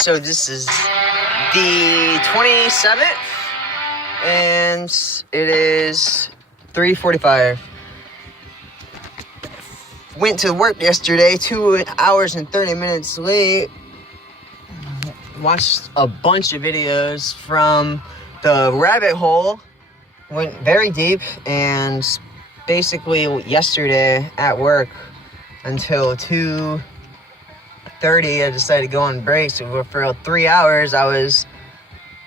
So this is the 27th, and it is 3:45. Went to work yesterday, 2 hours and 30 minutes late. Watched a bunch of videos from the rabbit hole. Went very deep, and basically yesterday at work until 2:30, I decided to go on break. So for 3 hours, I was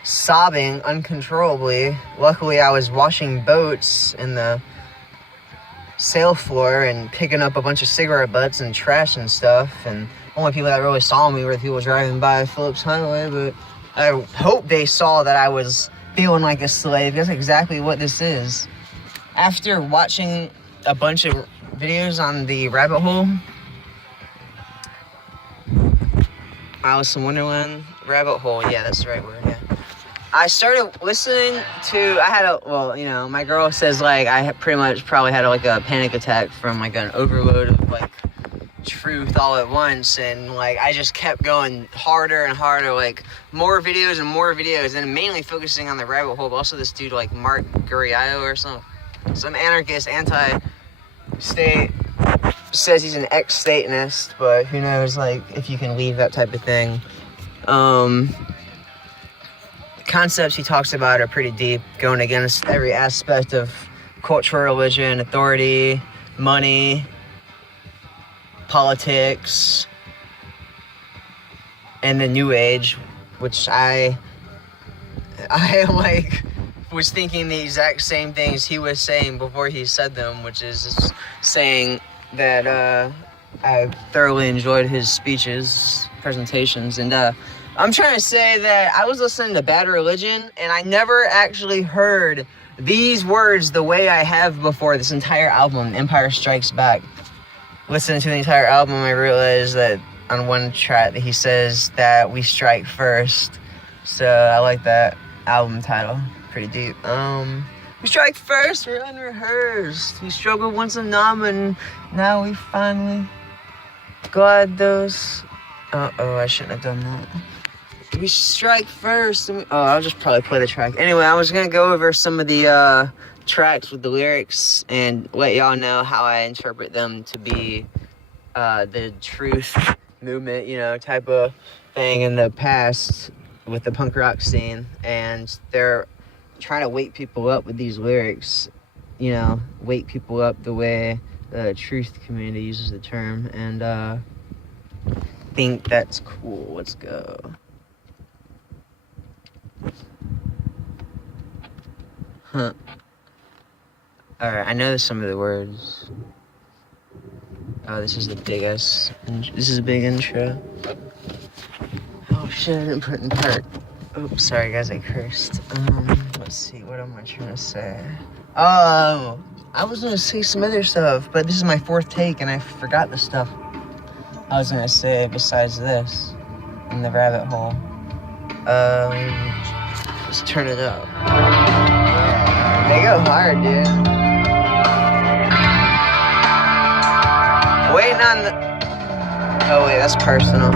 sobbing uncontrollably. Luckily, I was washing boats in the sail floor and picking up a bunch of cigarette butts and trash and stuff. And only people that really saw me were the people driving by Phillips Highway. But I hope they saw that I was feeling like a slave. That's exactly what this is. After watching a bunch of videos on the rabbit hole, Alice in Wonderland rabbit hole, yeah, that's the right word, yeah. I started listening to, my girl says, like, I pretty much probably had, like, a panic attack from, like, an overload of, like, truth all at once, and, like, I just kept going harder and harder, like, more videos, and mainly focusing on the rabbit hole, but also this dude, like, Mark Gurriato or some anarchist, anti-state, says he's an ex-Satanist, but who knows, like, if you can leave that type of thing. Concepts he talks about are pretty deep, going against every aspect of culture, religion, authority, money, politics, and the New Age, which I like was thinking the exact same things he was saying before he said them, which is saying that I thoroughly enjoyed his speeches, presentations, and I'm trying to say that I was listening to Bad Religion, and I never actually heard these words the way I have before this entire album, Empire Strikes Back. Listening to the entire album, I realized that on one track that he says that we strike first. So I like that album title. Pretty deep. We strike first, we're unrehearsed. We struggled once and numb, and now we finally glide those. I shouldn't have done that. We strike first. I'll just probably play the track. Anyway, I was going to go over some of the tracks with the lyrics and let y'all know how I interpret them to be the truth movement, type of thing in the past with the punk rock scene. And they're trying to wake people up with these lyrics, wake people up the way the truth community uses the term. And I think that's cool. Let's go. Alright, I know some of the words. Oh, this is the biggest. This is a big intro. Oh shit, I didn't put it in part. Oops, sorry guys, I cursed. Let's see, what am I trying to say? Oh, I was gonna say some other stuff, but this is my fourth take and I forgot the stuff I was gonna say besides this in the rabbit hole. Let's turn it up. They go hard, dude. Waiting on the... Oh, wait, that's personal.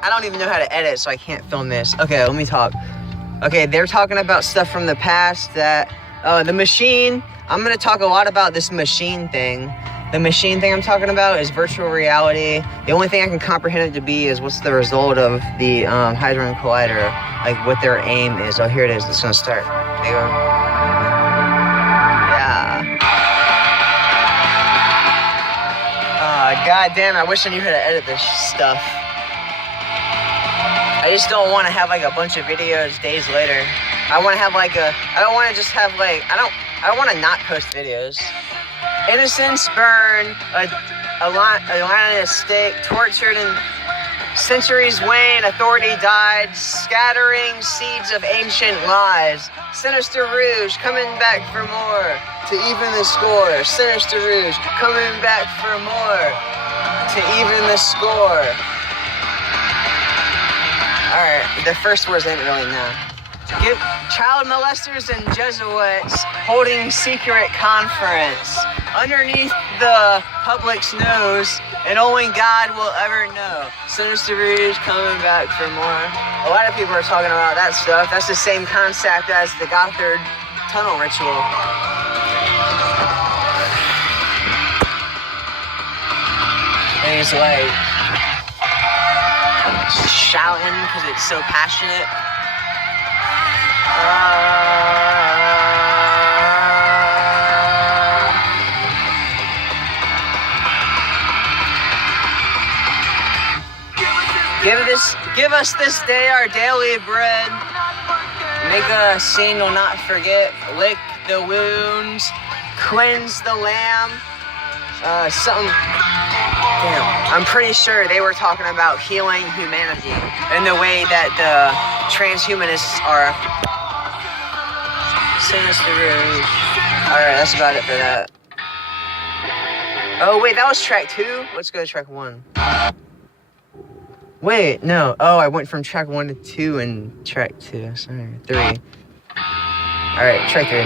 I don't even know how to edit, so I can't film this. Okay, let me talk. Okay, they're talking about stuff from the past that... the machine. I'm going to talk a lot about this machine thing. The machine thing I'm talking about is virtual reality. The only thing I can comprehend it to be is what's the result of the Hadron Collider, like what their aim is. Oh, here it is. It's gonna start. There you go. Yeah. God damn, I wish I knew how to edit this stuff. I just don't want to have like a bunch of videos days later. I want to have like I don't want to just have like, I don't want to not post videos. Innocents burn, a line in a stake, tortured and centuries wane, authority died, scattering seeds of ancient lies. Sinister Rouge, coming back for more, to even the score. Sinister Rouge, coming back for more, to even the score. Alright, the first words I didn't really know. Give child molesters and Jesuits holding secret conference underneath the public's nose, and only God will ever know. Sinister Rouge coming back for more. A lot of people are talking about that stuff. That's the same concept as the Gothard tunnel ritual. And he's like shouting because it's so passionate. Give us this day our daily bread. Make a scene we'll not forget. Lick the wounds. Cleanse the lamb. Something. Damn. I'm pretty sure they were talking about healing humanity in the way that the transhumanists are. Sinister Rouge. Alright, that's about it for that. Oh, wait, that was track 2? Let's go to track 1. Wait, no. Oh, I went from track 1 to 2 and track 2. Sorry, 3. Alright, track 3.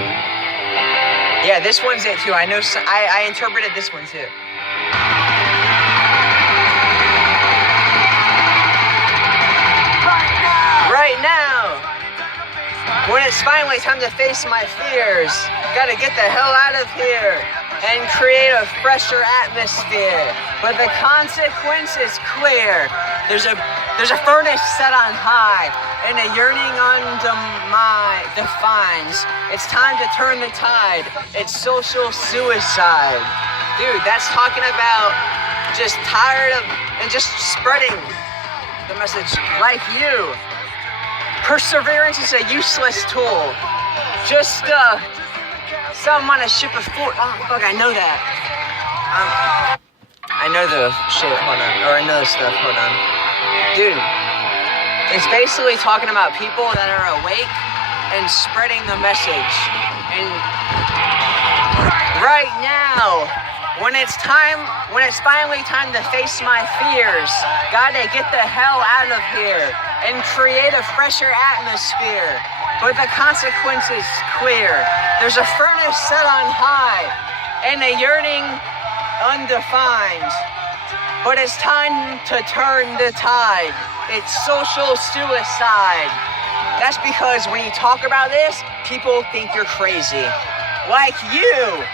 Yeah, this one's it too. I know. I interpreted this one too. Right now, when it's finally time to face my fears, gotta get the hell out of here and create a fresher atmosphere. But the consequence is clear. There's a furnace set on high, and a yearning defines. It's time to turn the tide. It's social suicide. Dude, that's talking about just tired of and just spreading the message like you. Perseverance is a useless tool. Just some on a ship of four. Oh fuck, I know that. I know the shit. Hold on, or I know the stuff. Hold on, dude. It's basically talking about people that are awake and spreading the message. And right now, when it's finally time to face my fears, gotta get the hell out of here and create a fresher atmosphere. But the consequence is clear. There's a furnace set on high and a yearning undefined. But it's time to turn the tide. It's social suicide. That's because when you talk about this, people think you're crazy. Like you.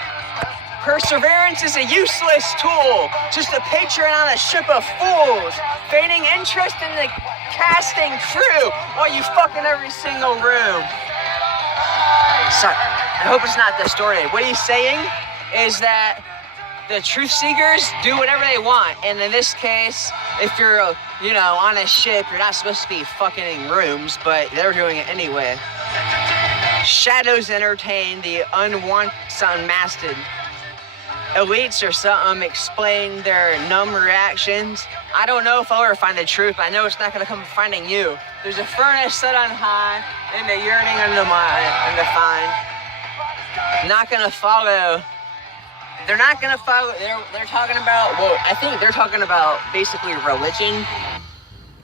Perseverance is a useless tool. Just a patron on a ship of fools. Feigning interest in the casting crew while you fuck in every single room. Sorry, I hope it's not distorted. What he's saying is that the truth seekers do whatever they want, and in this case, if you're, on a ship, you're not supposed to be fucking in rooms, but they're doing it anyway. Shadows entertain the unmasked. Elites or something explain their numb reactions. I don't know if I'll ever find the truth. I know it's not gonna come from finding you. There's a furnace set on high, and a yearning undefined. Not gonna follow. They're not gonna follow. They're talking about. Well, I think they're talking about basically religion,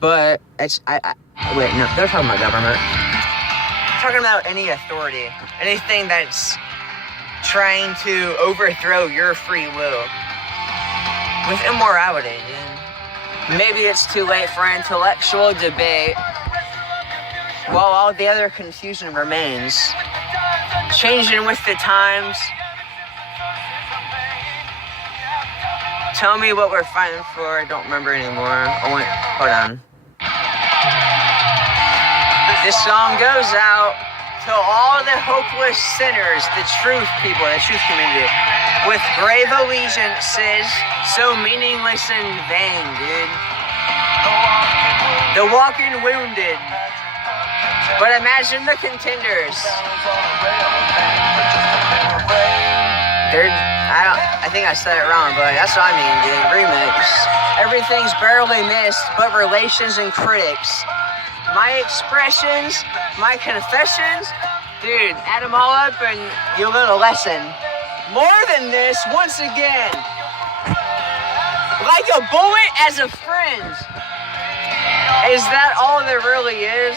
but it's. Wait, no, they're talking about government. They're talking about any authority, anything that's trying to overthrow your free will with immorality, dude. Maybe it's too late for intellectual debate, while all the other confusion remains. Changing with the times. Tell me what we're fighting for. I don't remember anymore. Hold on. This song goes out to all the hopeless sinners, the truth people, the truth community, with grave allegiances so meaningless and vain, dude. The walking wounded. But imagine the contenders. I think I said it wrong, but that's what I mean, dude. Remix. Everything's barely missed, but relations and critics. My expressions, my confessions, dude, add them all up and you'll learn a lesson. More than this, once again, like a bullet as a friend. Is that all there really is?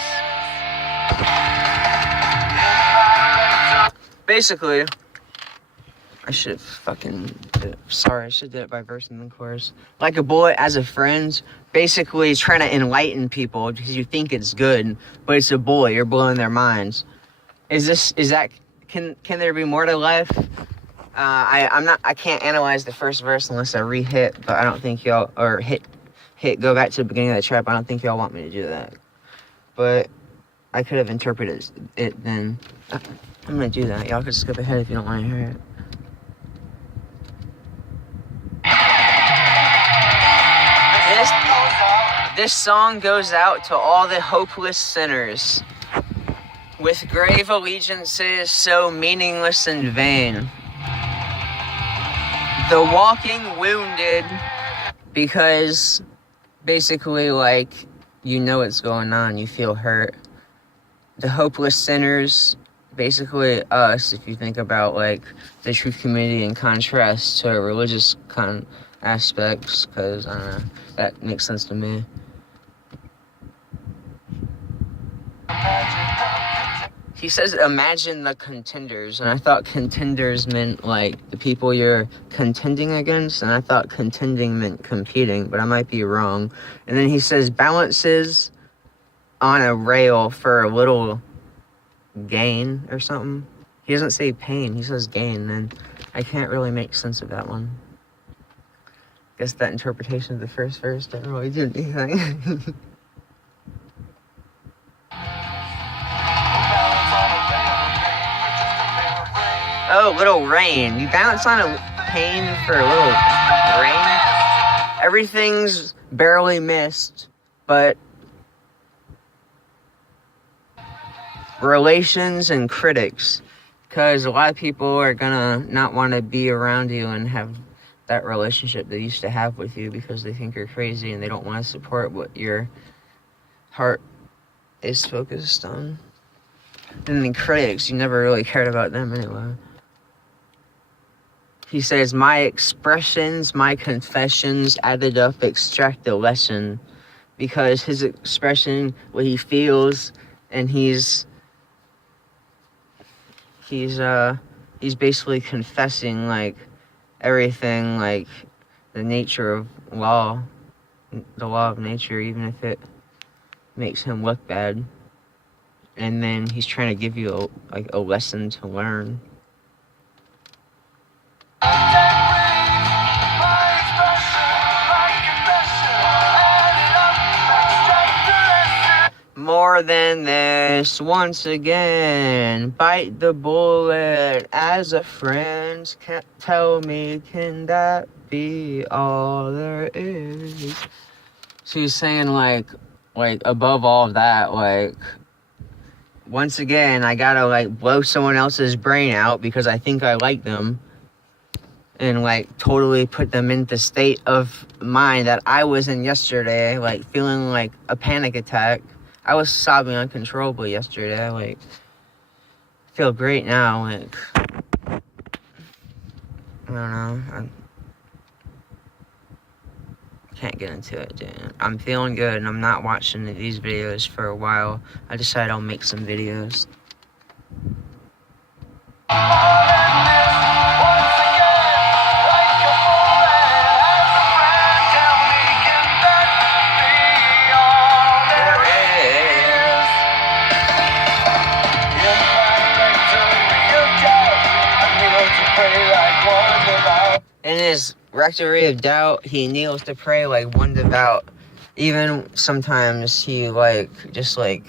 basically, I should fucking sorry, I should do it by verse and then chorus. Like a bullet as a friend, basically trying to enlighten people because you think it's good, but it's a bullet, you're blowing their minds. Can there be more to life? I can't analyze the first verse unless I re-hit, but I don't think y'all, or go back to the beginning of the trap. I don't think y'all want me to do that. But I could have interpreted it then. I'm gonna do that. Y'all could skip ahead if you don't want to hear it. This song goes out to all the hopeless sinners, with grave allegiances so meaningless and vain. The walking wounded, because basically, like, you know what's going on, you feel hurt. The hopeless sinners, basically us, if you think about, like, the truth community in contrast to religious aspects, because, I don't know, that makes sense to me. He says, imagine the contenders, and I thought contenders meant, like, the people you're contending against, and I thought contending meant competing, but I might be wrong. And then he says, balances on a rail for a little gain or something. He doesn't say pain, he says gain, and I can't really make sense of that one. Guess that interpretation of the first verse doesn't really do anything. Oh, little rain. You balance on a pain for a little rain? Everything's barely missed, but relations and critics. Because a lot of people are gonna not want to be around you and have that relationship they used to have with you because they think you're crazy and they don't want to support what your heart is focused on. And the critics, you never really cared about them anyway. He says, my expressions, my confessions added up, extract a lesson. Because his expression, what he feels, and he's basically confessing, like, everything, like, the nature of law, the law of nature, even if it makes him look bad. And then he's trying to give you a lesson to learn. More than this, once again, bite the bullet as a friend. Can't tell me, can that be all there is? So he's saying, like above all of that, like, once again, I gotta, like, blow someone else's brain out because I think I like them. And, like, totally put them in the state of mind that I was in yesterday, like, feeling like a panic attack. I was sobbing uncontrollably yesterday, like, I feel great now, like, I don't know, I can't get into it, dude. I'm feeling good, and I'm not watching these videos for a while. I decided I'll make some videos. In his rectory of doubt, he kneels to pray like one devout. Even sometimes he, like, just, like,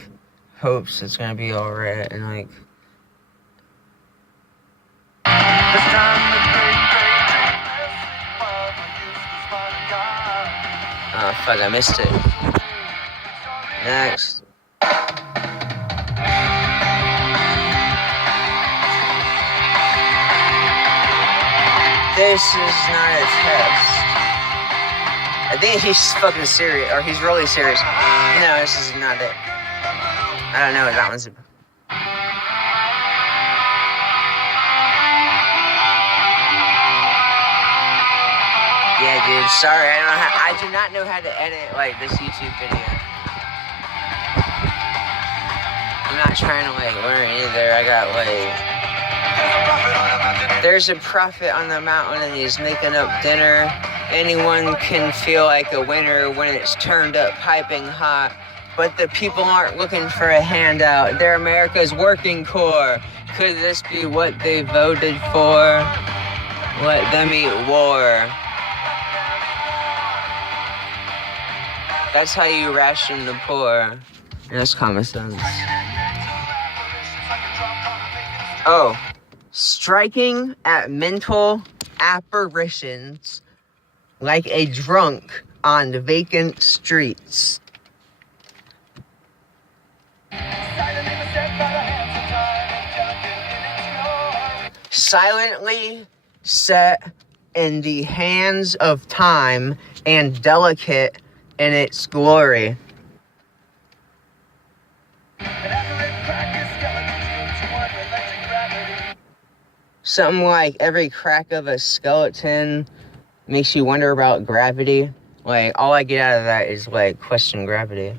hopes it's gonna be alright, and, like... Oh, fuck, I missed it. Next. This is not a test. I think he's fucking serious, or he's really serious. No, this is not it. I don't know what that one's about. Yeah, dude, sorry, I do not know how to edit, like, this YouTube video. I'm not trying to, like, learn either. I got, like, There's a prophet on the mountain and he's making up dinner. Anyone can feel like a winner when it's turned up piping hot. But the people aren't looking for a handout. They're America's working core. Could this be what they voted for? Let them eat war. That's how you ration the poor. And that's common sense. Oh. Striking at mental apparitions like a drunk on vacant streets. Silently set in the hands of time and delicate in its glory. Something like every crack of a skeleton makes you wonder about gravity. Like, all I get out of that is, like, question gravity.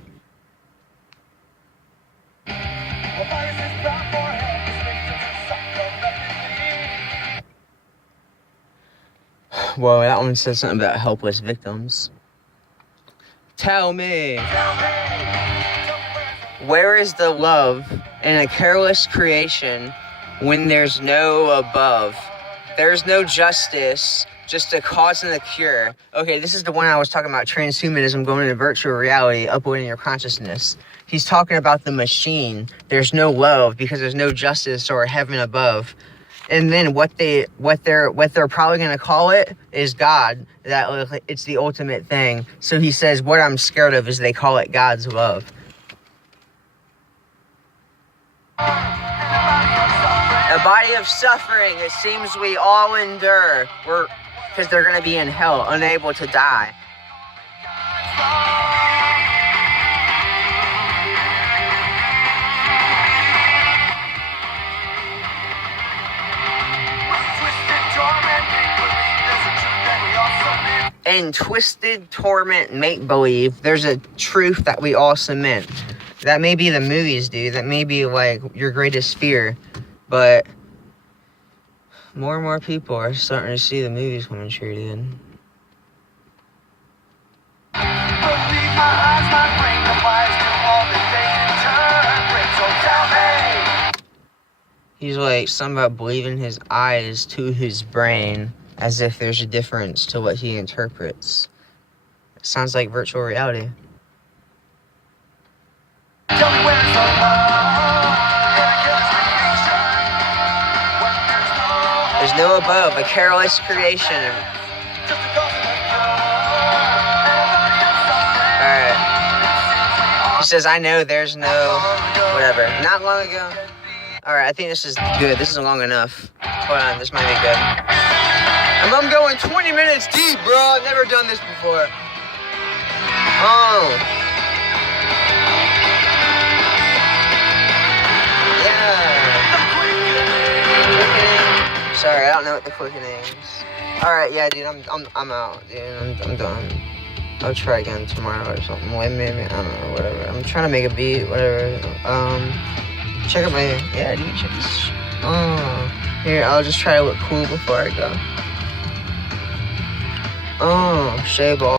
Well, that one says something about helpless victims. Tell me, where is the love in a careless creation when there's no above? There's no justice, just a cause and a cure. Okay, this is the one I was talking about, transhumanism going into virtual reality, uploading your consciousness. He's talking about the machine. There's no love because there's no justice or heaven above. And then what they're probably going to call it is God. That it's the ultimate thing. So he says, what I'm scared of is they call it God's love. A body of suffering, it seems we all endure. Because they're going to be in hell, unable to die. In twisted torment, make-believe, there's a truth that we all cement. That may be the movies, dude. That may be, like, your greatest fear. But more and more people are starting to see the movies coming true, dude. He's like, something about believing his eyes to his brain, as if there's a difference to what he interprets. It sounds like virtual reality. Tell me where's the love? There's no above, a careless creation. Alright. He says, I know there's no whatever. Not long ago. Alright, I think this is good. This is long enough. Hold on, this might be good. I'm going 20 minutes deep, bro. I've never done this before. Oh. Yeah. Sorry, I don't know what the quickening is. Alright, yeah, dude, I'm out, dude. I'm done. I'll try again tomorrow or something. Maybe, I don't know, whatever. I'm trying to make a beat, whatever. Check out my, yeah, dude, check this. Oh. Here, I'll just try to look cool before I go. Oh, shave ball.